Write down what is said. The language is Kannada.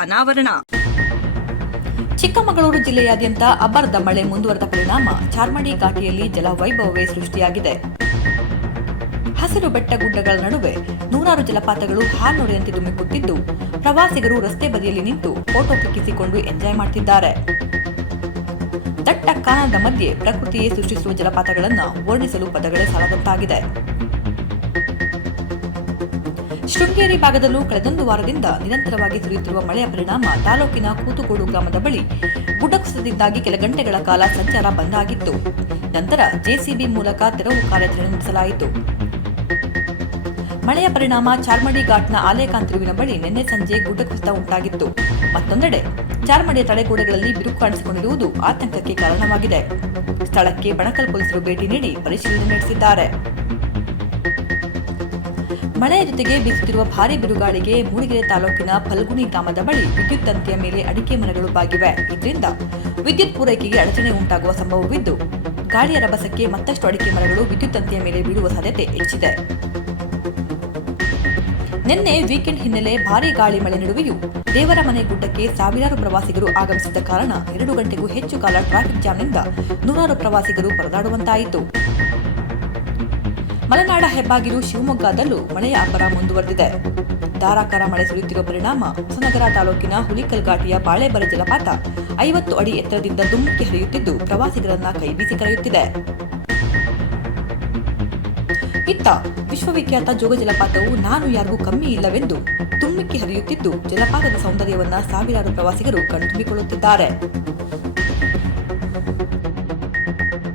ಅನಾವರಣ. ಚಿಕ್ಕಮಗಳೂರು ಜಿಲ್ಲೆಯಾದ್ಯಂತ ಅಬ್ಬರದ ಮಳೆ ಮುಂದುವರೆದ ಪರಿಣಾಮ. ಚಾರ್ಮಡಿ ಘಾಟಿಯಲ್ಲಿ ಜಲವೈಭವವೇ ಸೃಷ್ಟಿಯಾಗಿದೆ. ಹಸಿರು ಬೆಟ್ಟ ಗುಡ್ಡಗಳ ನಡುವೆ ನೂರಾರು ಜಲಪಾತಗಳು ಹಾರ್ನೊರೆಯಂತೆ ತುಂಬಿಕೊಟ್ಟಿದ್ದು ಪ್ರವಾಸಿಗರು ರಸ್ತೆ ಬದಿಯಲ್ಲಿ ನಿಂತು ಫೋಟೋ ಕ್ಲಿಕ್ಕಿಸಿಕೊಂಡು ಎಂಜಾಯ್ ಮಾಡ್ತಿದ್ದಾರೆ. ದಟ್ಟ ಕಾನದ ಮಧ್ಯೆ ಪ್ರಕೃತಿಯೇ ಸೃಷ್ಟಿಸುವ ಜಲಪಾತಗಳನ್ನು ವರ್ಣಿಸಲು ಪದಗಳೇ ಸಾಲದಂತಾಗಿದೆ. ಶೃಂಗೇರಿ ಭಾಗದಲ್ಲೂ ಕಳೆದೊಂದು ವಾರದಿಂದ ನಿರಂತರವಾಗಿ ಸುರಿಯುತ್ತಿರುವ ಮಳೆಯ ಪರಿಣಾಮ ತಾಲೂಕಿನ ಕೂತುಗೋಡು ಗ್ರಾಮದ ಬಳಿ ಗುಡ್ಡ ಕುಸಿತದಿಂದಾಗಿ ಕೆಲ ಗಂಟೆಗಳ ಕಾಲ ಸಂಚಾರ ಬಂದ್ ಆಗಿತ್ತು. ನಂತರ ಜೆಸಿಬಿ ಮೂಲಕ ತೆರವು ಕಾರ್ಯಾಚರಣೆ ನಡೆಸಲಾಯಿತು. ಮಳೆಯ ಪರಿಣಾಮ ಚಾರ್ಮಡಿ ಘಾಟ್ನ ಆಲೇಕಾನ್ ತಿರುವಿನ ಬಳಿ ನಿನ್ನೆ ಸಂಜೆ ಗುಡ್ಡ ಕುಸಿತ ಉಂಟಾಗಿತ್ತು. ಮತ್ತೊಂದೆಡೆ ಚಾರ್ಮಡಿಯ ತಡೆಗೋಡೆಗಳಲ್ಲಿ ಬಿರುಕು ಕಾಣಿಸಿಕೊಂಡಿರುವುದು ಆತಂಕಕ್ಕೆ ಕಾರಣವಾಗಿದೆ. ಸ್ಥಳಕ್ಕೆ ಬಣಕಲ್ ಪೊಲೀಸರು ಭೇಟಿ ನೀಡಿ ಪರಿಶೀಲನೆ ನಡೆಸಿದ್ದಾರೆ. ಮಳೆಯ ಜೊತೆಗೆ ಬೀಸುತ್ತಿರುವ ಭಾರೀ ಬಿರುಗಾಳಿಗೆ ಮೂಡಿಗೆರೆ ತಾಲೂಕಿನ ಫಲ್ಗುಣಿ ಗ್ರಾಮದ ಬಳಿ ವಿದ್ಯುತ್ ತಂತಿಯ ಮೇಲೆ ಅಡಿಕೆ ಮರಗಳು ಬಾಗಿವೆ. ಇದರಿಂದ ವಿದ್ಯುತ್ ಪೂರೈಕೆಗೆ ಅಡಚಣೆ ಉಂಟಾಗುವ ಸಂಭವವಿದ್ದು, ಗಾಳಿಯ ರಭಸಕ್ಕೆ ಮತ್ತಷ್ಟು ಅಡಿಕೆ ಮರಗಳು ವಿದ್ಯುತ್ ತಂತಿಯ ಮೇಲೆ ಬೀಳುವ ಸಾಧ್ಯತೆ ಹೆಚ್ಚಿದೆ. ನಿನ್ನೆ ವೀಕೆಂಡ್ ಹಿನ್ನೆಲೆ ಭಾರೀ ಗಾಳಿ ಮಳೆ ನಡುವೆಯೂ ದೇವರ ಮನೆ ಗುಡ್ಡಕ್ಕೆ ಸಾವಿರಾರು ಪ್ರವಾಸಿಗರು ಆಗಮಿಸಿದ್ದ ಕಾರಣ ಎರಡು ಗಂಟೆಗೂ ಹೆಚ್ಚು ಕಾಲ ಟ್ರಾಫಿಕ್ ಜಾಮ್ನಿಂದ ನೂರಾರು ಪ್ರವಾಸಿಗರು ಪರದಾಡುವಂತಾಯಿತು. ಮಲೆನಾಡ ಹೆಬ್ಬಾಗಿಲು ಶಿವಮೊಗ್ಗದಲ್ಲೂ ಮಳೆಯ ಅಬ್ಬರ ಮುಂದುವರೆದಿದೆ. ಧಾರಾಕಾರ ಮಳೆ ಸುರಿಯುತ್ತಿರುವ ಪರಿಣಾಮ ಹೊಸನಗರ ತಾಲೂಕಿನ ಹುಲಿಕಲ್ ಘಾಟಿಯ ಬಾಳೆಬರ ಜಲಪಾತ ಐವತ್ತು ಅಡಿ ಎತ್ತರದಿಂದ ದುಮ್ಮಿಕ್ಕಿ ಹರಿಯುತ್ತಿದ್ದು ಪ್ರವಾಸಿಗರನ್ನ ಕೈಬೀಸಿ ಕರೆಯುತ್ತಿದೆ. ಇತ್ತ ವಿಶ್ವವಿಖ್ಯಾತ ಜೋಗ ಜಲಪಾತವು ನಾನು ಯಾರಿಗೂ ಕಮ್ಮಿ ಇಲ್ಲವೆಂದು ತುಮ್ಮಿಕ್ಕಿ ಹರಿಯುತ್ತಿದ್ದು ಜಲಪಾತದ ಸೌಂದರ್ಯವನ್ನ ಸಾವಿರಾರು ಪ್ರವಾಸಿಗರು ಕಣ್ತುಂಬಿಕೊಳ್ಳುತ್ತಿದ್ದಾರೆ.